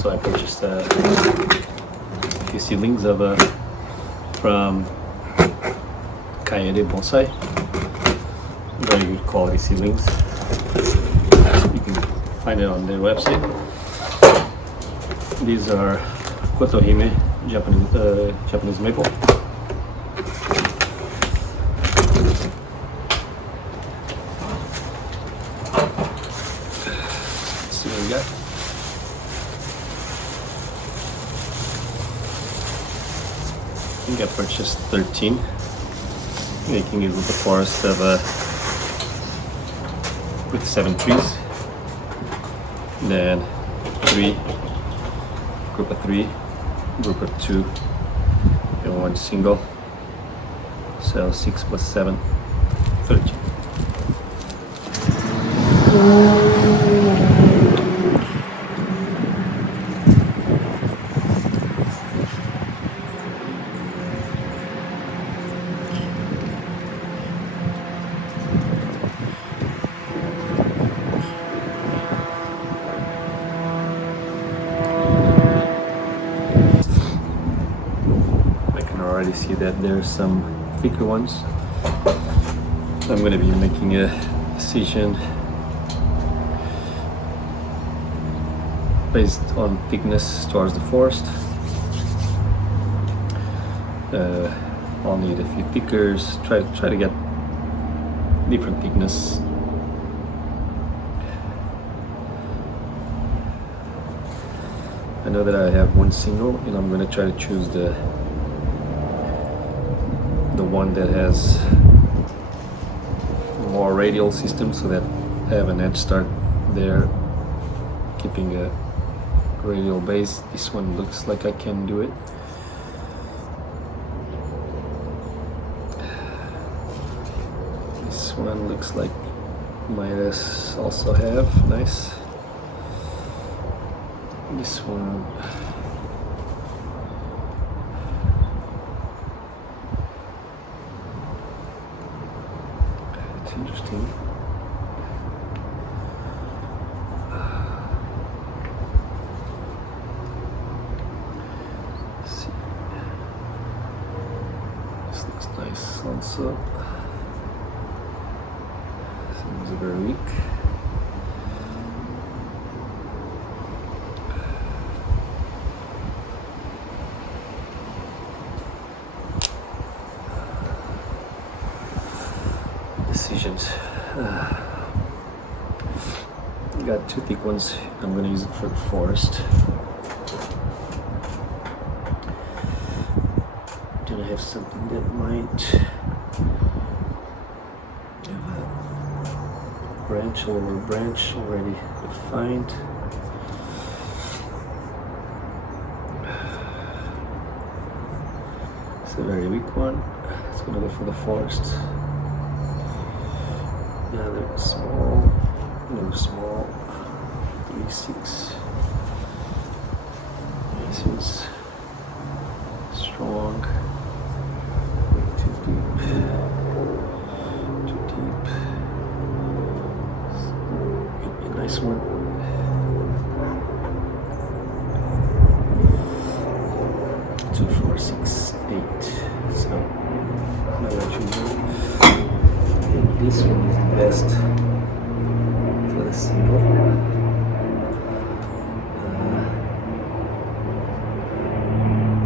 So I purchased a few seedlings of from SE8 Bonsai. Very good quality seedlings. You can find it on their website. These are kotohime, Japanese maple. Let's see what we got. I think I purchased 13, making it with a forest of with 7 trees. Then 3, group of 3, group of 2, and 1 single. So 6 plus 7, 13. Already see that there's some thicker ones. I'm going to be making a decision based on thickness towards the forest. I'll need a few thickers. Try to get different thickness. I know that I have 1 single, and I'm going to try to choose the one that has more radial system, so that I have an head start there, keeping a radial base. This one looks like I can do it. This one looks like might also have nice. This one. Interesting. Let's see. This looks nice also. Seems very weak. Decisions. Got 2 thick ones. I'm going to use it for the forest. Then I have something that might have a branch over branch already defined. It's a very weak one. It's going to go for the forest. Another small, another small, 36. This is strong, too deep, too deep. Maybe a nice one. Two, 4, 6, 8. So now what you do. This one is the best for the single.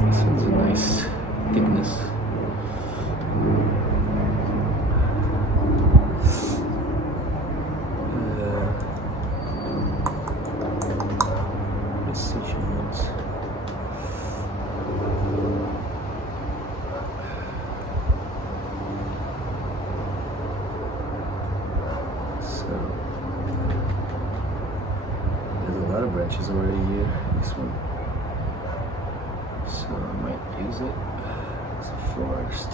This one's a nice thickness. Precision ones. There's a lot of branches already here, this one. So I might use it as a forest.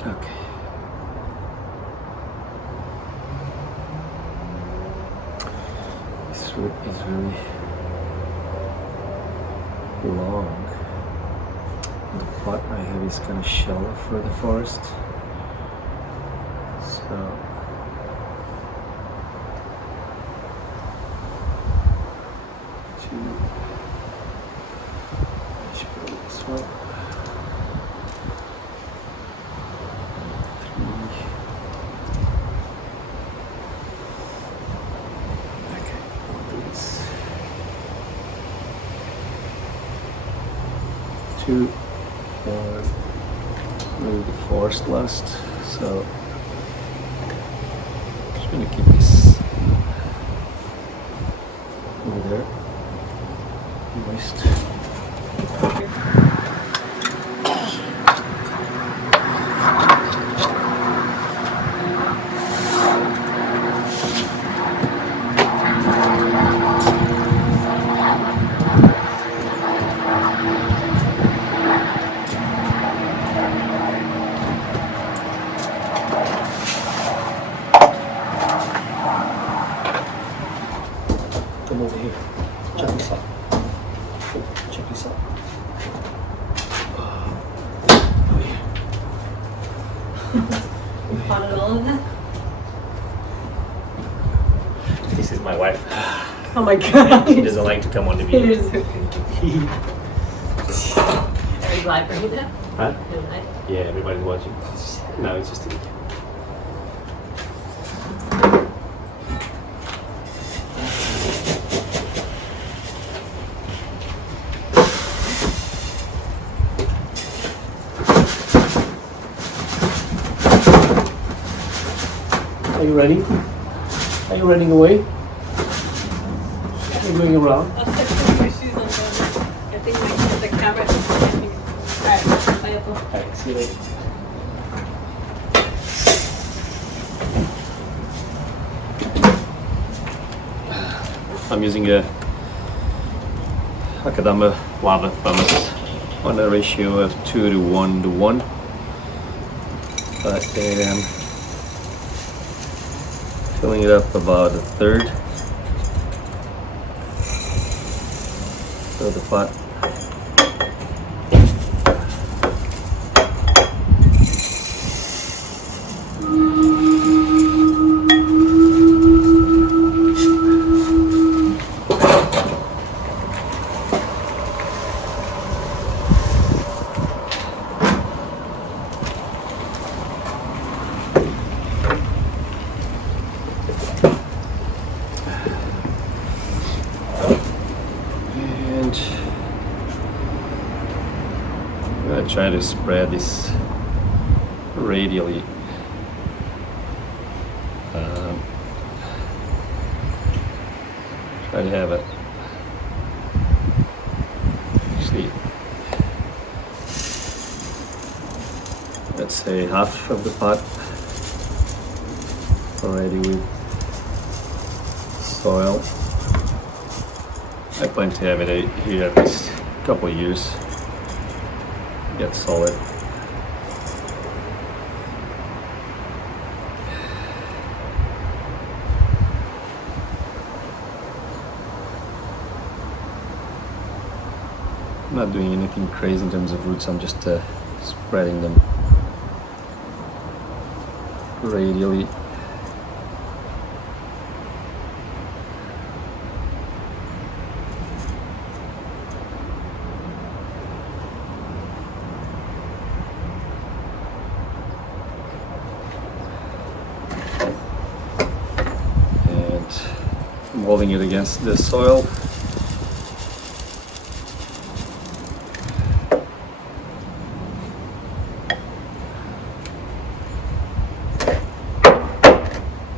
Okay. This root is really long. The pot I have is kind of shallow for the forest, so this one. 2, 1, move the forest last, so I'm just going to keep this over there, moist. Come over here. Check this out. Check this out. You potted all of that? This is my wife. Oh my god. She doesn't like to come on the video. Are you glad for me then? Huh? You're glad? Yeah, everybody's watching. No, it's just a video. Are you running? Are you running away? Are you going around? I'll step my shoes on. I think the camera is working. Alright, bye Apple. Alright, see you later. I'm using a Akadama lava pumice on a ratio of 2 to 1 to 1. But filling it up about a third of the pot. I'm gonna try to spread this radially. Try to have it actually, let's say half of the pot already with soil. I plan to have it here at least a couple of years. Get solid. I'm not doing anything crazy in terms of roots, I'm just spreading them radially. I'm holding it against the soil.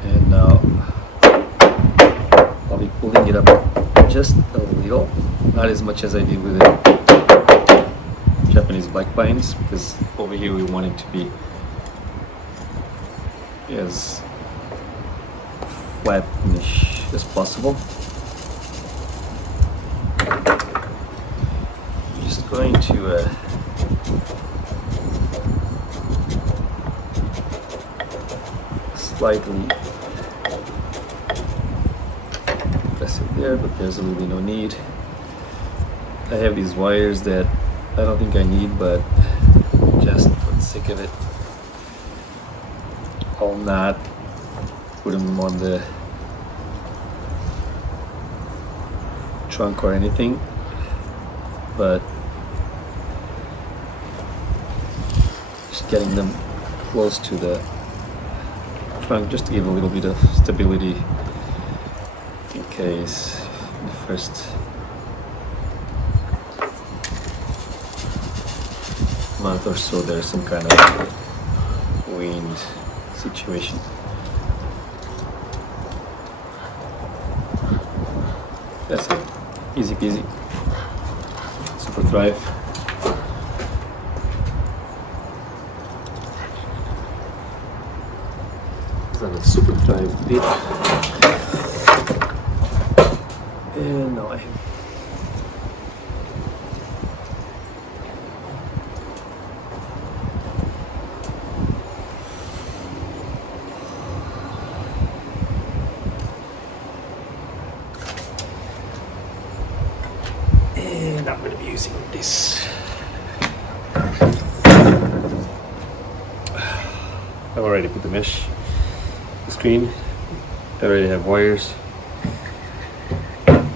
And now I'll be pulling it up just a little, not as much as I did with the Japanese black pines, because over here we want it to be as flattish as possible. I'm just going to slightly press it there, but there's really no need. I have these wires that I don't think I need, but just for the sake of it, I'll not put them on the trunk or anything, but just getting them close to the trunk just to give a little bit of stability in case the first month or so there's some kind of wind situation. That's it. Easy peasy. Super Thrive. It's on a Super Thrive bit. And now I have and I'm going to be using this. I've already put the mesh, the screen. I already have wires,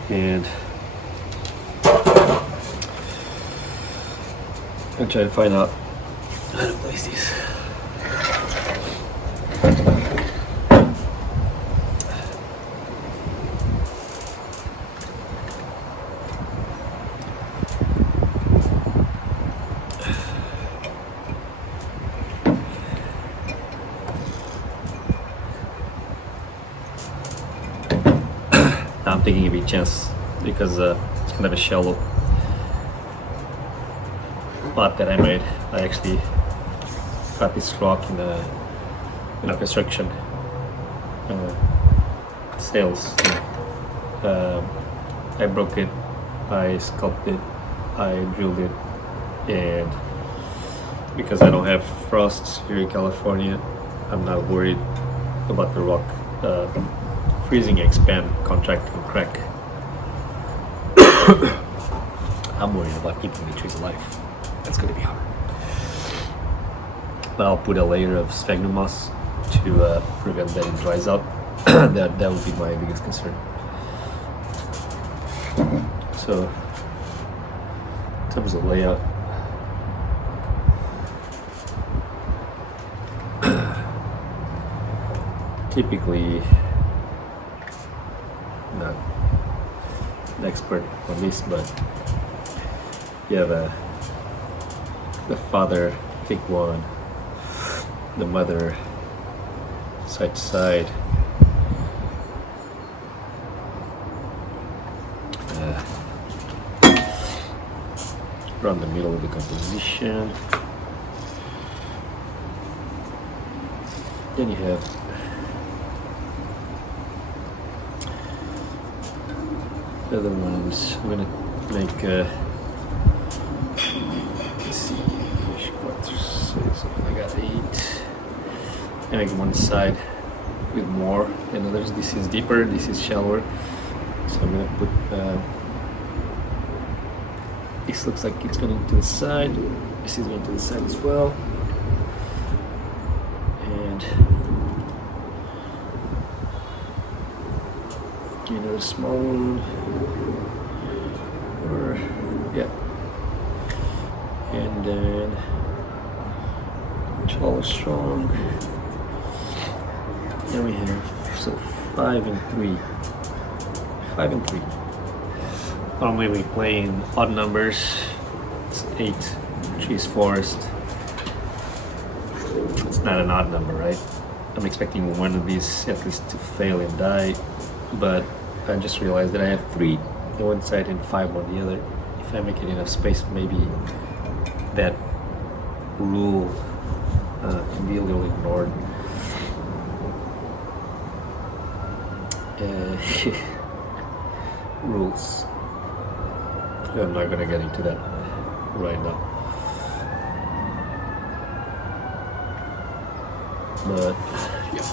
and I'm trying to find out how to place these. I'm taking a big chance because it's kind of a shallow pot that I made. I actually got this rock in a construction sales. I broke it, I sculpted it, I drilled it, and because I don't have frosts here in California, I'm not worried about the rock freezing, expand, contract, and crack. I'm worried about keeping the trees alive. That's going to be hard. But I'll put a layer of sphagnum moss to prevent that it dries out. that would be my biggest concern. So, in terms of layout, typically not an expert on this, but you have the father thick one, the mother side to side, around the middle of the composition. Then you have the other ones. I'm gonna make let's see, I got 8. I make one side with more than others. This is deeper, this is shallower, so I'm gonna put this looks like it's going to the side, this is going to the side as well, and another small one, or yeah, and then tall is strong. Then we have so 5 and 3. 5 and 3. Normally we play in odd numbers. It's 8 trees forest. It's not an odd number, right? I'm expecting one of these at least to fail and die, but I just realized that I have 3 on one side and 5 on the other. If I make it enough space, maybe that rule can be a little ignored. Rules. I'm not gonna get into that right now. But yeah.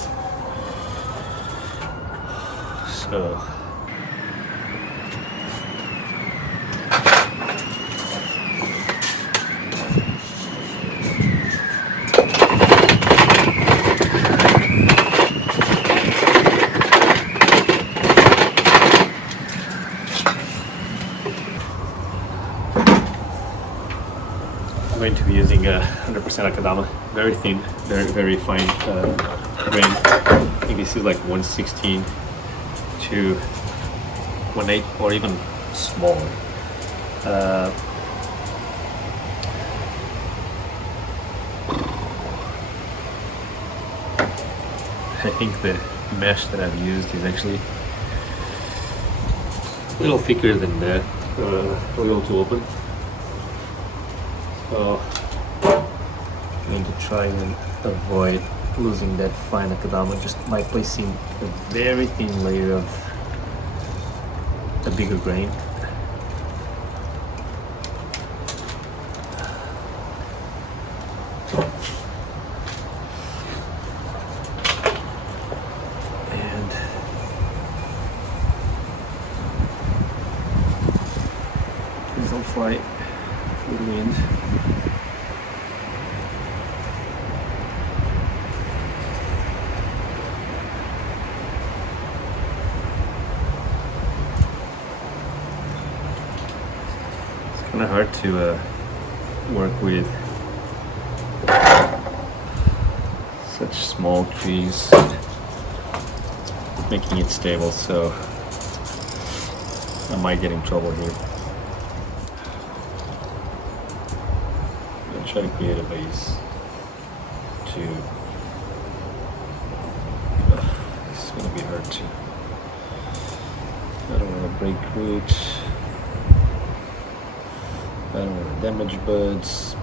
So 100% akadama, very thin, very fine grain. I think this is like 116 to 1/8 or even smaller. I think the mesh that I've used is actually a little thicker than that, a little too open. So I'm going to try and avoid losing that fine akadama just by placing a very thin layer of a bigger grain. And please don't fly with the wind. Kind of hard to work with such small trees, making it stable, so I might get in trouble here. I'll try to create a base to this is going to be hard too. I don't want to break roots. I don't want to damage buds.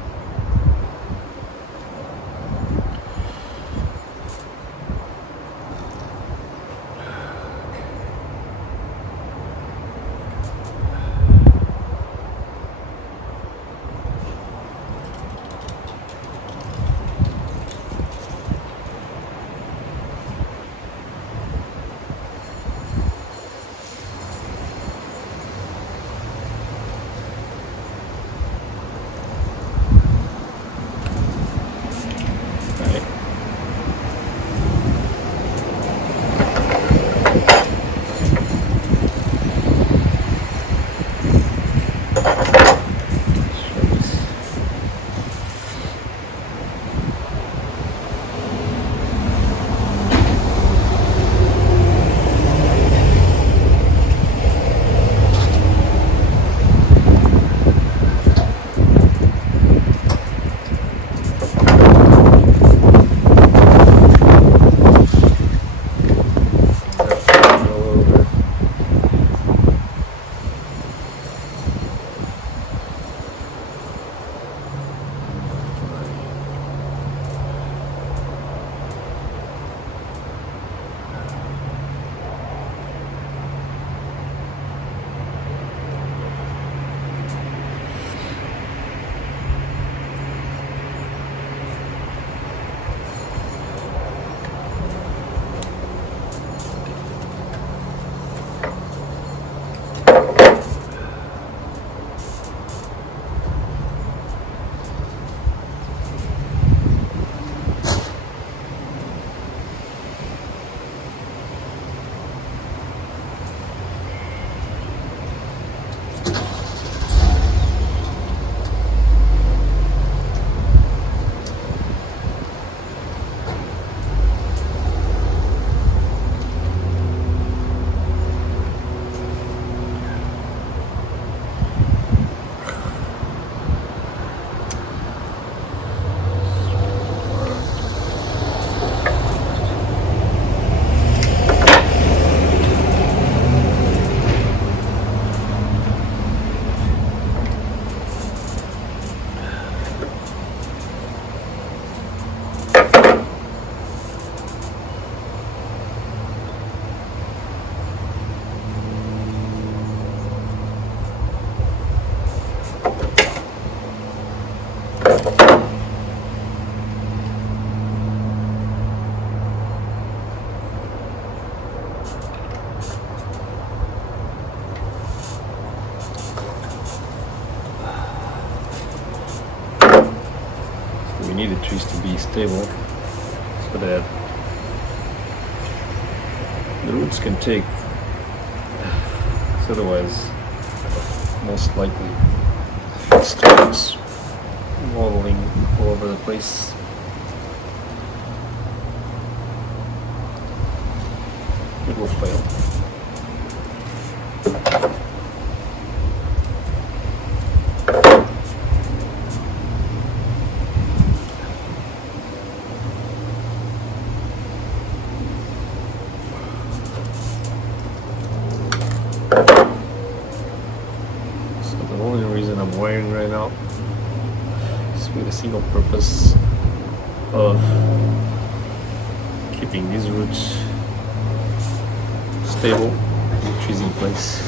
need the trees to be stable so that the roots can take, otherwise most likely if it starts modeling all over the place. It will fail. So the only reason I'm wiring right now is with a single purpose of keeping these roots stable, the trees in place.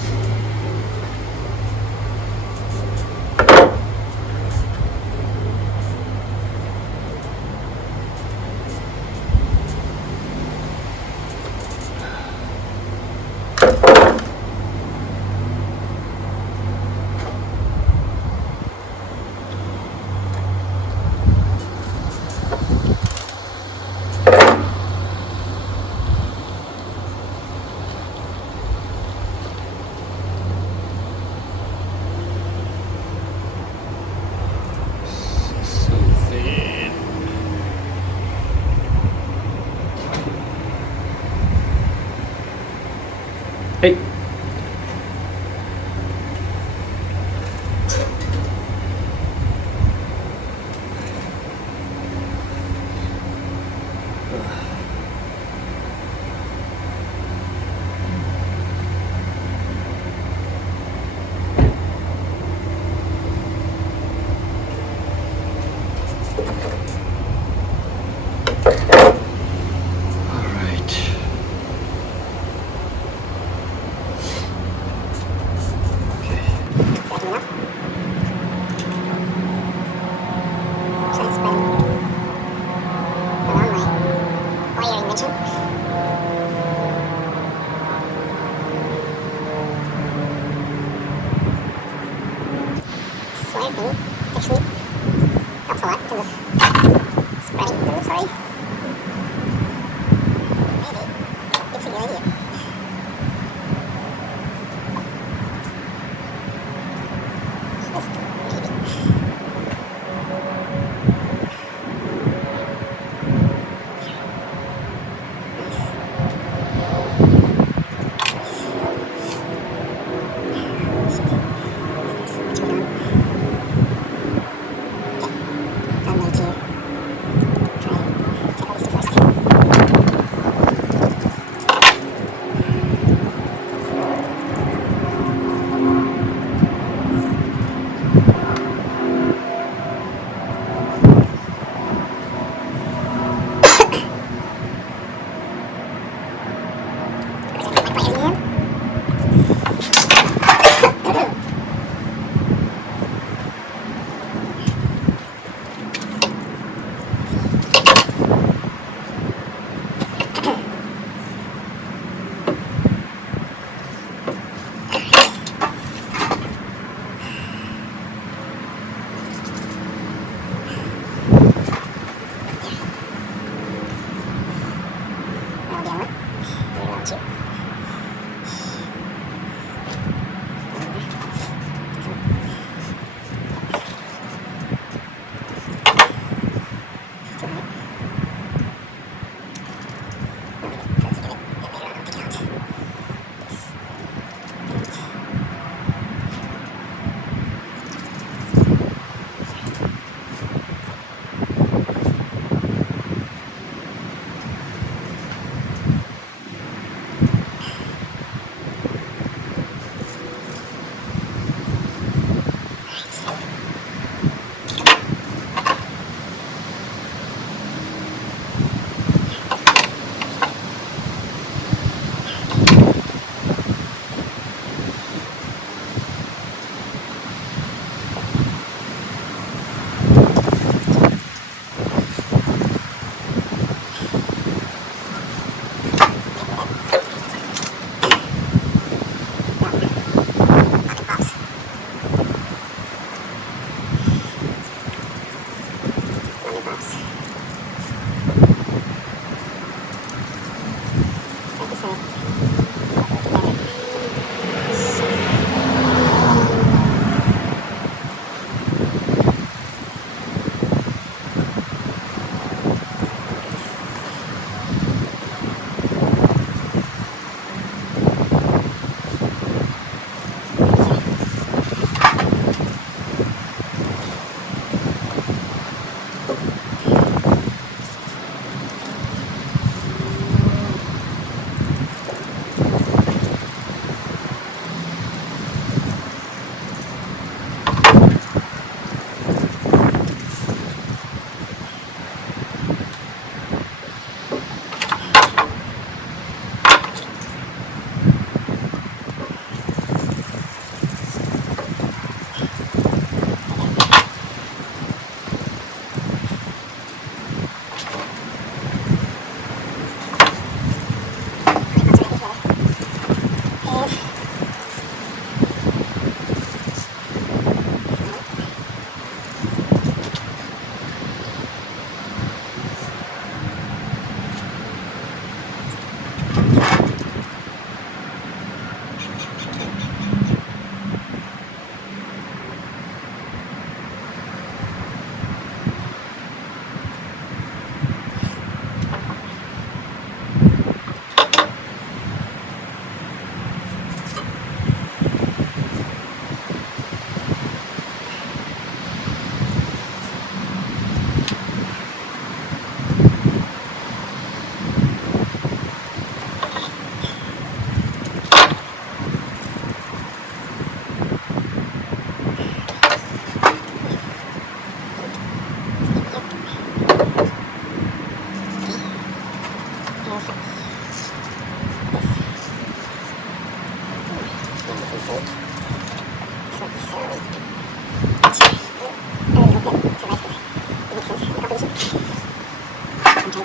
Hey.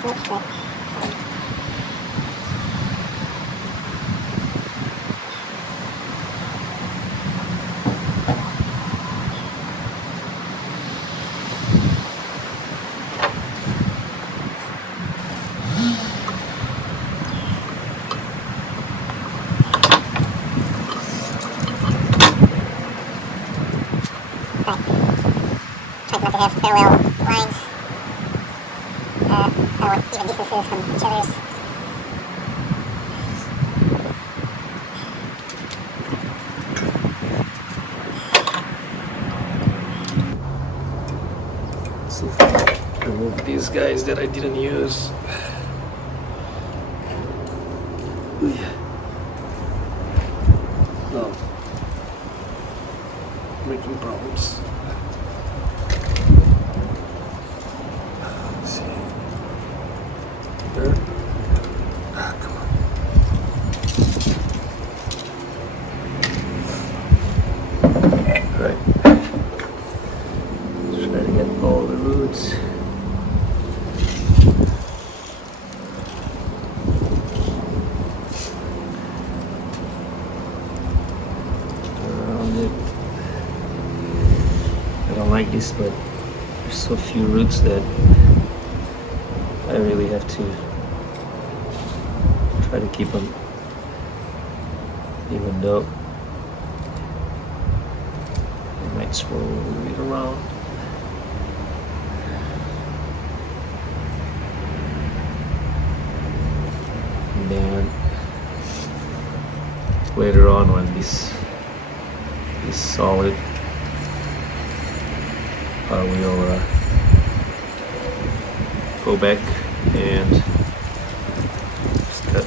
Try not to have parallel lines or even distances from each other's. So remove these guys that I didn't use. No, making problems. Let's see. There. Come on. Right. Try to get all the roots. Around it. I don't like this, but there's so few roots that I really have to try to keep them, even though they might swirl a little bit around. And then later on, when this is solid, I will go back and just cut.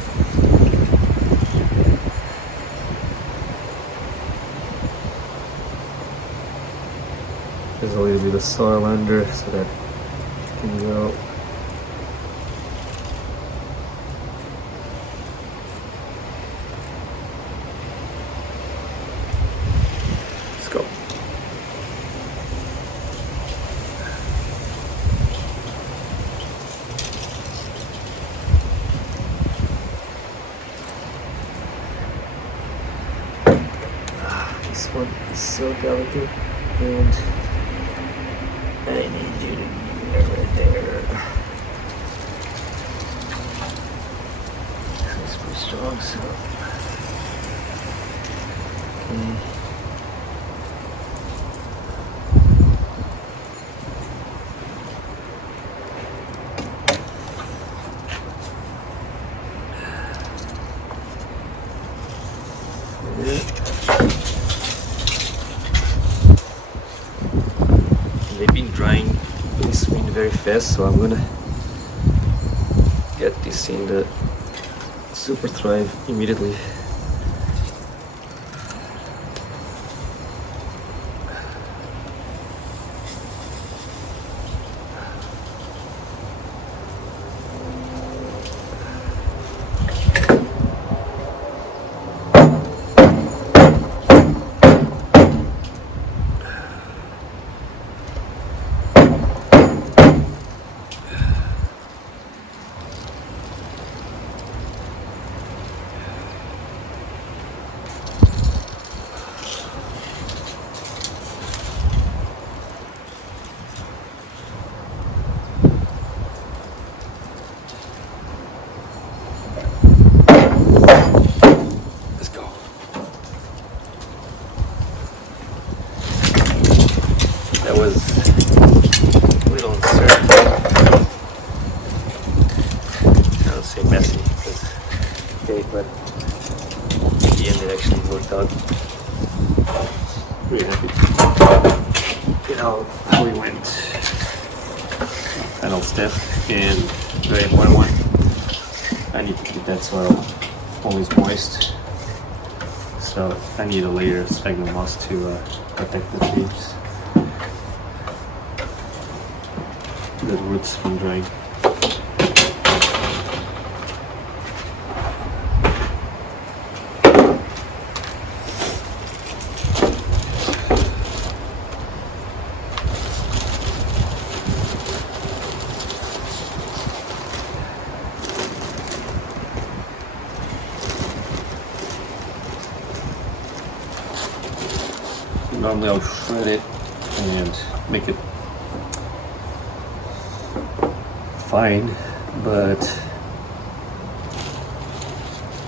There's a little bit of soil under so that it can go. Let's go. This one is so delicate, and I need you to be right there. This is pretty strong, so okay. They've been drying this wind very fast, so I'm gonna get this in the Super Thrive immediately. That was a little uncertain. I don't say messy because okay, but in the end it actually worked out. Really happy. You know how we went. Final step, and very important one. I need to keep that soil always moist. So I need a layer of sphagnum moss to protect the leaves. The roots from drying. Normally I'll shred it and make it fine, but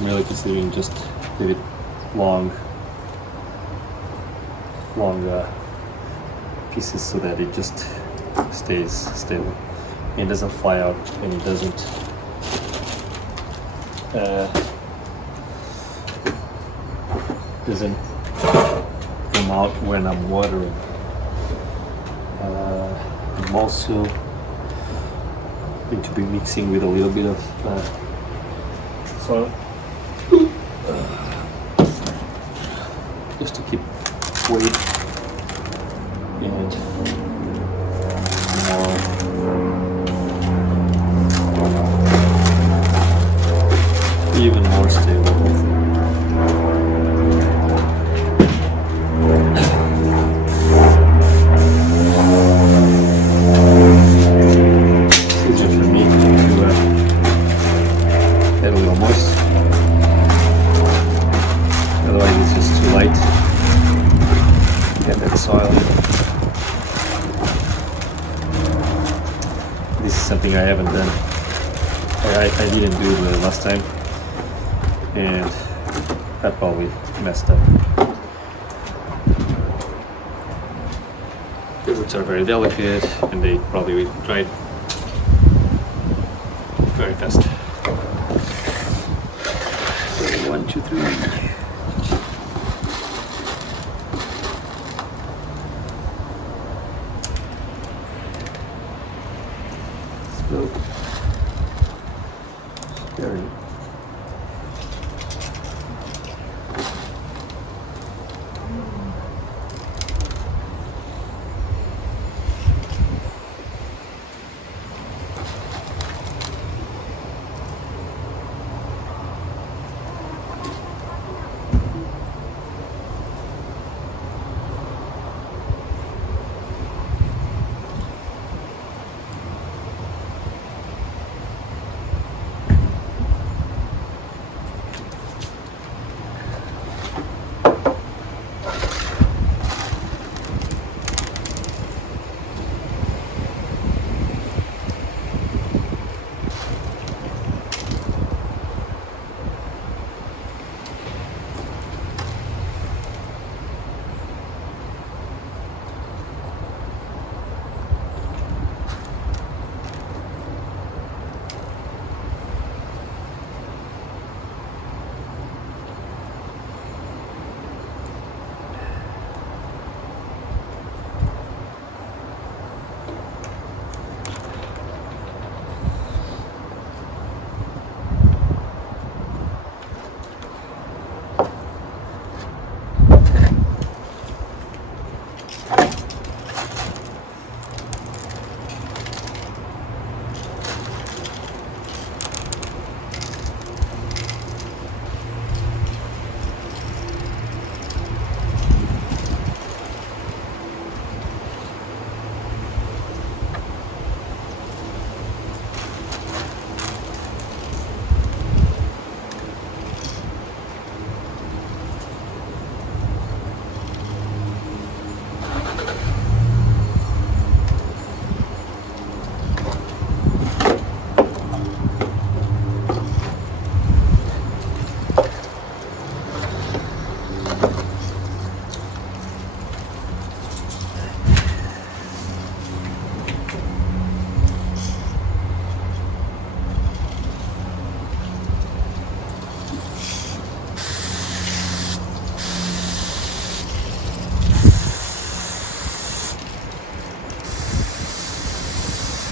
I'm really considering just leave it long pieces so that it just stays stable and doesn't fly out, and it doesn't come out when I'm watering. I'm also going to be mixing with a little bit of soil just to keep weight and even more stable. It's easier for me to get a little moist. Otherwise it's just too light. Get that soil. This is something I haven't done. I didn't do the last time, and that probably messed up. The roots are very delicate and they probably dried very fast. 1, 2, 3. Let's go. Scary.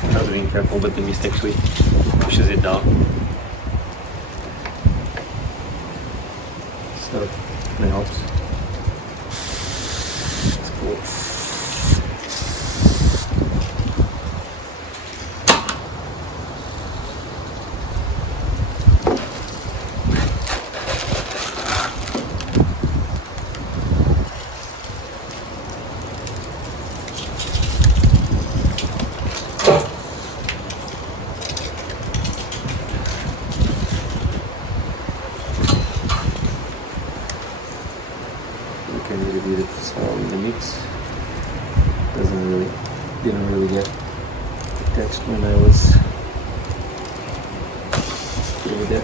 I was being careful, but the mist actually pushes it down. So it helps. It's cool. there.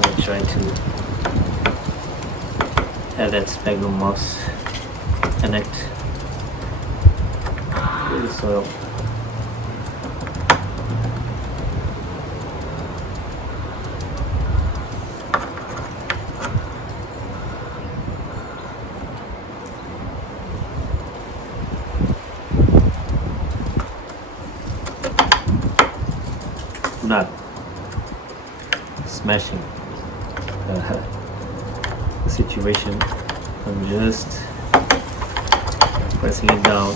I'm trying to add that sphagnum moss connect with the soil. Not smashing the situation. I'm just pressing it down.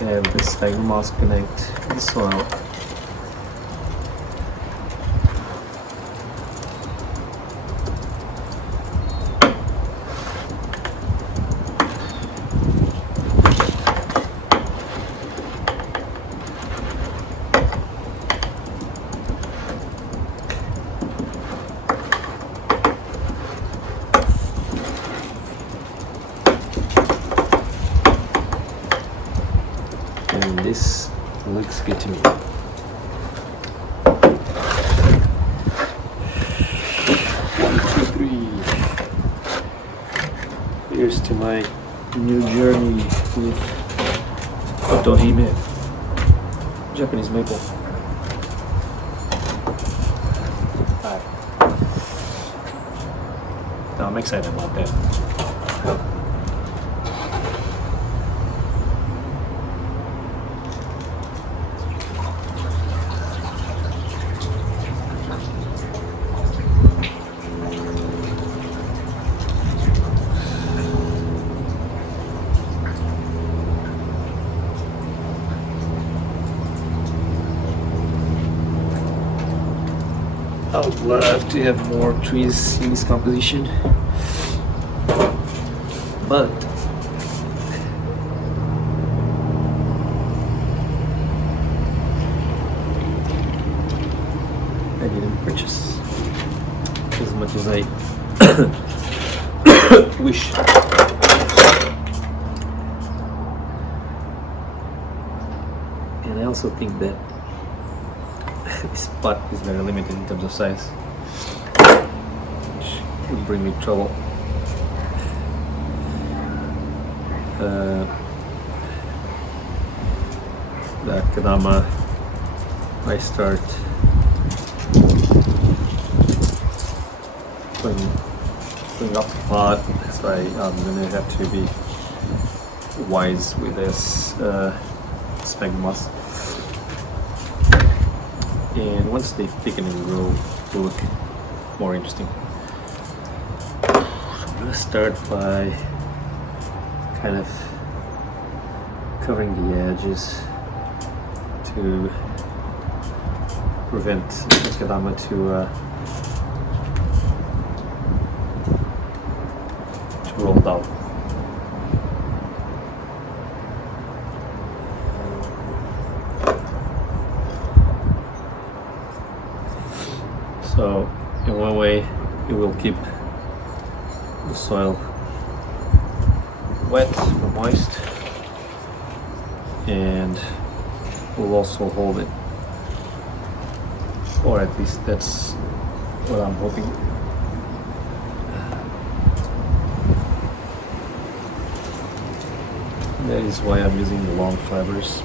And this sphagnum moss connect the soil. And this looks good to me. One, two, three. Here's to my new journey with kotohime, Japanese maple. Alright. Now I'm excited about that. I would love to have more trees in this composition, but I didn't purchase as much as I wish. And I also think that this pot is very limited in terms of size, which will bring me trouble. The akadama, I start filling up the pot, so I'm gonna have to be wise with this sphagnum moss. And once they thicken and grow, it will look more interesting. So I'm gonna start by kind of covering the edges to prevent the kadama to roll down. So in one way it will keep the soil wet or moist, and will also hold it, or at least that's what I'm hoping. That is why I'm using the long fibers.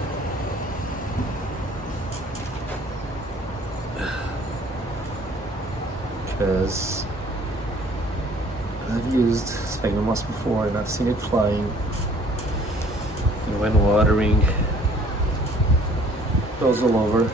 Because I've used sphagnum moss before and I've seen it flying, and when watering it goes all over.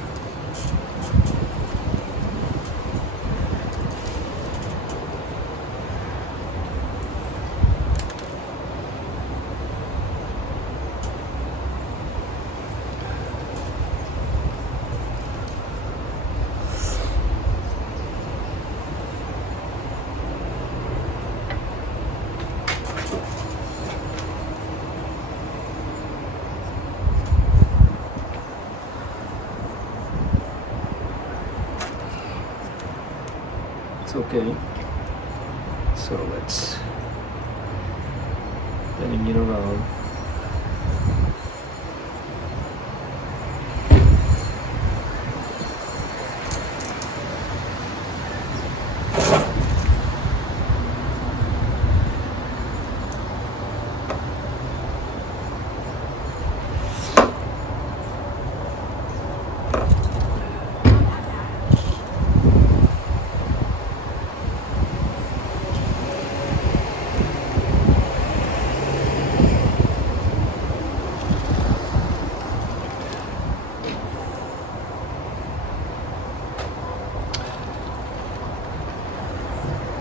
it's okay. So let's bending it around.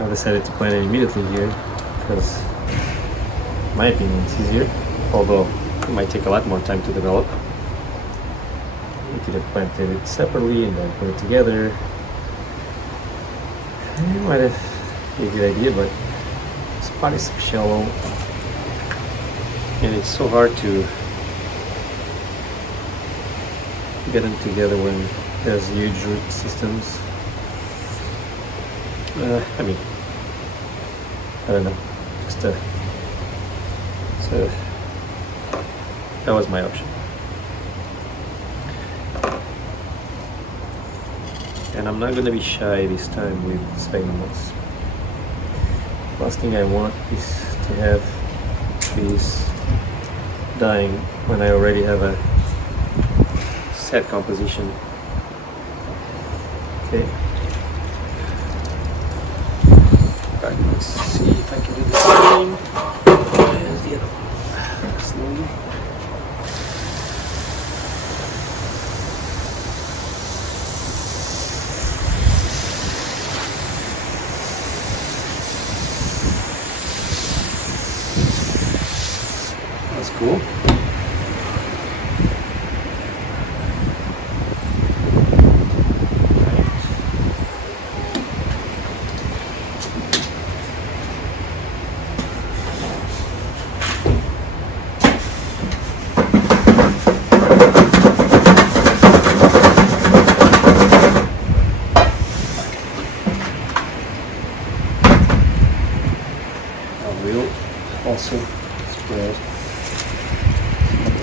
I decided to plant it immediately here because, in my opinion, it's easier, although it might take a lot more time to develop. We could have planted it separately and then put it together. It might have been a good idea, but this pot is so shallow and it's so hard to get them together when there's huge root systems. I mean, I don't know. Just so that was my option. And I'm not gonna be shy this time with sphagnum moss. Last thing I want is to have these dying when I already have a set composition. Okay. Right, let's see if I can do the same. There's the other one. Slowly. That's cool. Also spread it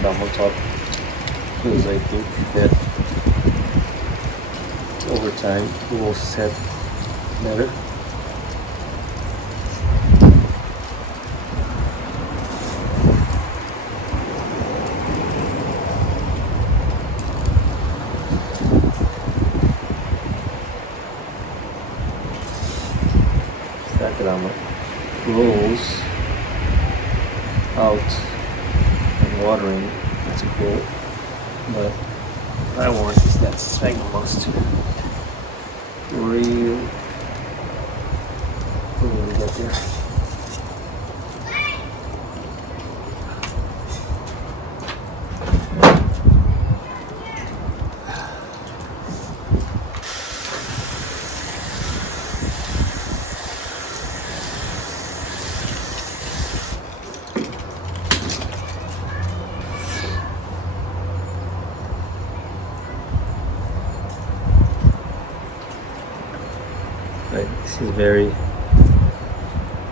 on top because I think that over time it will set better. Stack it on my rolls out and watering. That's cool, but what I want is that sphagnum moss to really get there. Right, this is very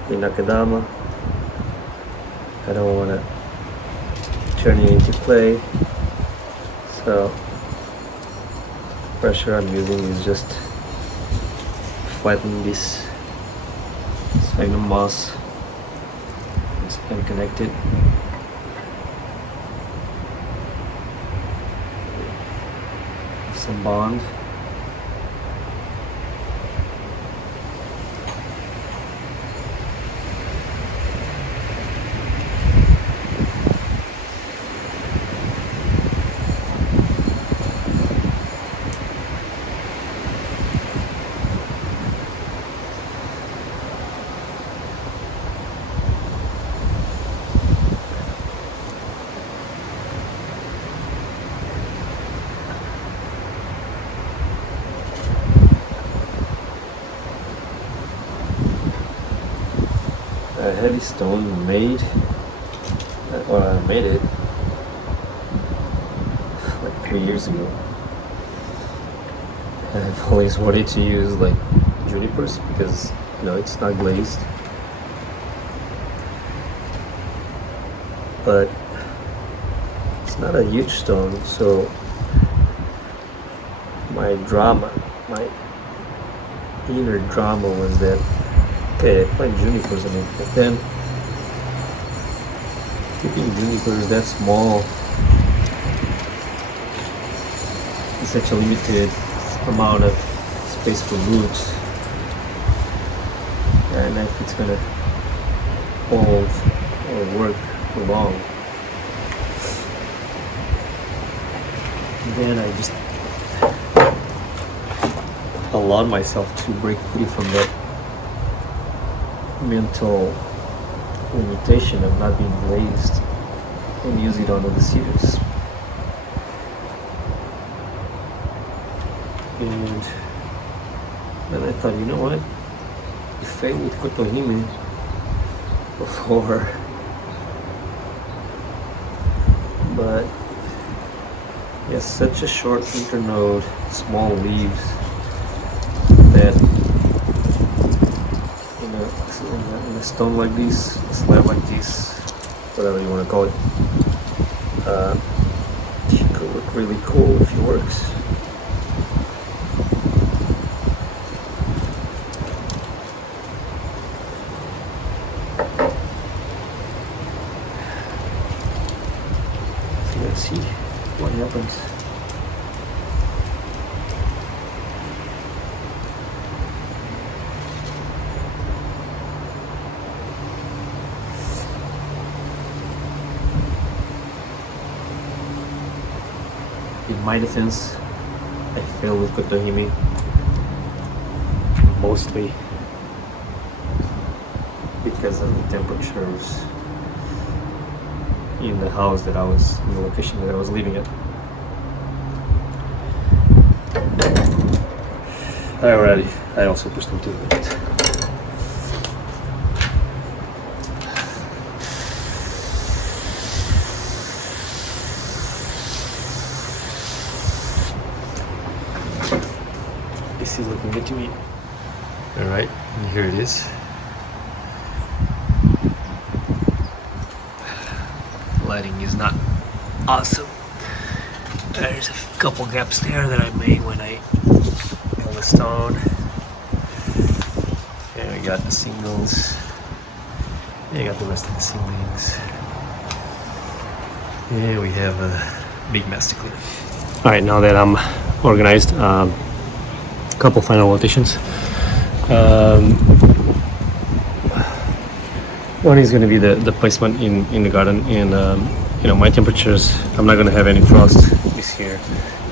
inakadama. I don't want to turn it into clay, so the pressure I'm using is just flatten this sphagnum moss and connect it. Some bond. A heavy stone made, or I made it like 3 years ago. I've always wanted to use like junipers because it's not glazed. But it's not a huge stone, so my inner drama was that, okay, I plant junipers on it, but then keeping junipers that small is such a limited amount of space for roots, and if it's gonna hold or work for long, then I just allowed myself to break free from that mental limitation of not being glazed and use it on other seeders. And then I thought, you know what? I failed with kotohime before, but yes, such a short internode, small leaves that in a stone like this, a slab like this, whatever you want to call it, it could look really cool if it works. So let's see what happens. In my defense, I failed with kotohime mostly because of the temperatures in the house that I was, in the location that I was living at. I also pushed them to the limit. This is looking good to me. Alright, and here it is. Lighting is not awesome. There's a couple gaps there that I made when I built the stone. And we got the singles. And I got the rest of the seedlings. And we have a big mess to clean. Alright, now that I'm organized, couple final rotations. One is going to be the placement in the garden, and my temperatures, I'm not going to have any frost this year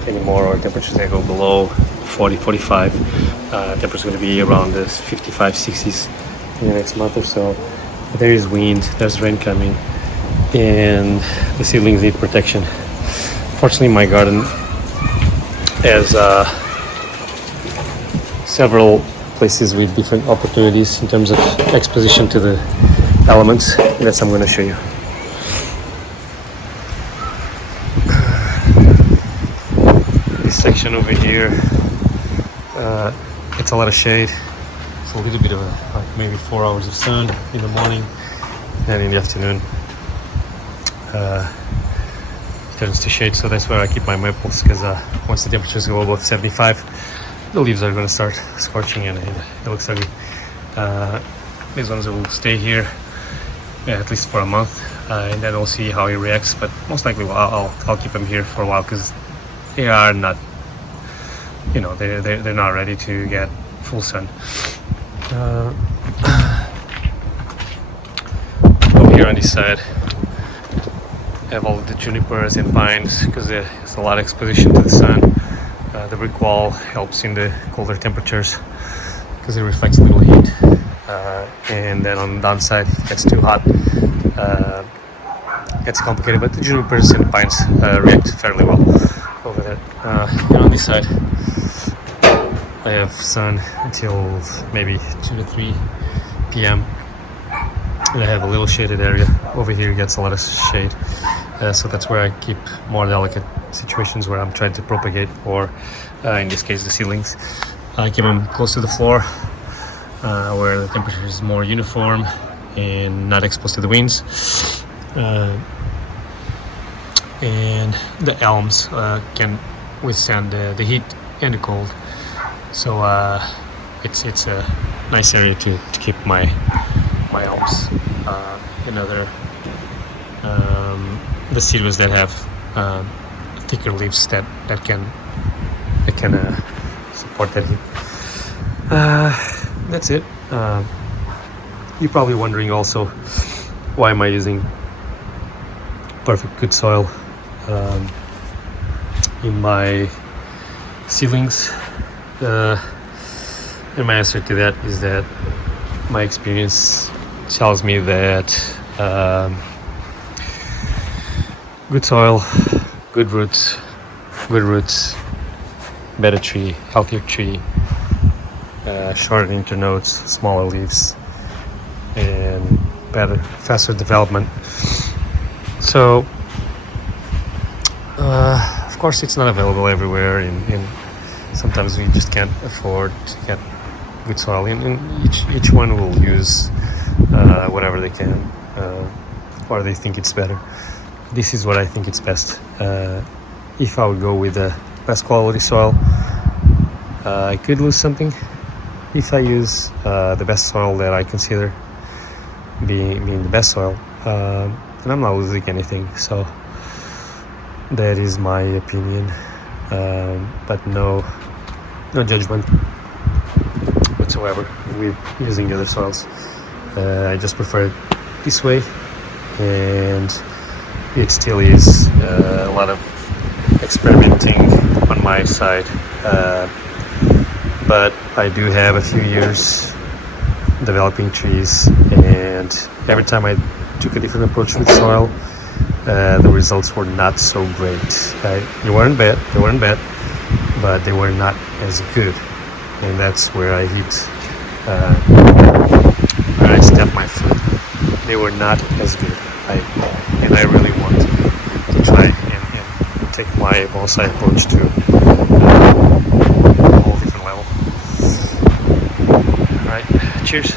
anymore, or temperatures that go below 40, 45. Temperatures going to be around the 55, 60s in the next month or so. But there is wind, there's rain coming, and the seedlings need protection. Fortunately, my garden has several places with different opportunities in terms of exposition to the elements. That's what I'm going to show you. This section over here, it's a lot of shade. It's a little bit of like maybe 4 hours of sun in the morning, and in the afternoon turns to shade. So that's where I keep my maples, because once the temperatures go above 75, the leaves are going to start scorching and it looks ugly. These ones will stay here at least for a month, and then we'll see how he reacts. But most likely I'll keep him here for a while, because they are not, they're not ready to get full sun. Over here on this side, I have all of the junipers and pines, because there's a lot of exposition to the sun. The brick wall helps in the colder temperatures because it reflects a little heat, and then on the downside, if it gets too hot, it gets complicated. But the junipers and pines react fairly well over there. And on this side, I have sun until maybe 2 to 3 p.m. and I have a little shaded area. Over here gets a lot of shade, so that's where I keep more delicate situations where I'm trying to propagate, or in this case the seedlings. I keep them close to the floor, where the temperature is more uniform and not exposed to the winds. And the elms can withstand the heat and the cold, so it's a nice area to keep my elms and other the cedars that have thicker leaves that can support that heat. That's it. You're probably wondering also, why am I using perfect good soil in my seedlings? And my answer to that is that my experience tells me that good soil, good roots, better tree, healthier tree, shorter internodes, smaller leaves, and faster development. So, of course, it's not available everywhere, and sometimes we just can't afford to get good soil. And each one will use whatever they can, or they think it's better. This is what I think it's best. If I would go with the best quality soil, I could lose something. If I use the best soil that I consider being the best soil, and I'm not losing anything. So that is my opinion, but no judgment whatsoever with using the other soils. I just prefer it this way, and it still is a lot of experimenting on my side, but I do have a few years developing trees, and every time I took a different approach with soil, the results were not so great. They weren't bad, but they were not as good, and that's where I hit, where I stepped my foot. They were not as good, and I really want to try and take my bonsai approach to a whole different level. All right, cheers.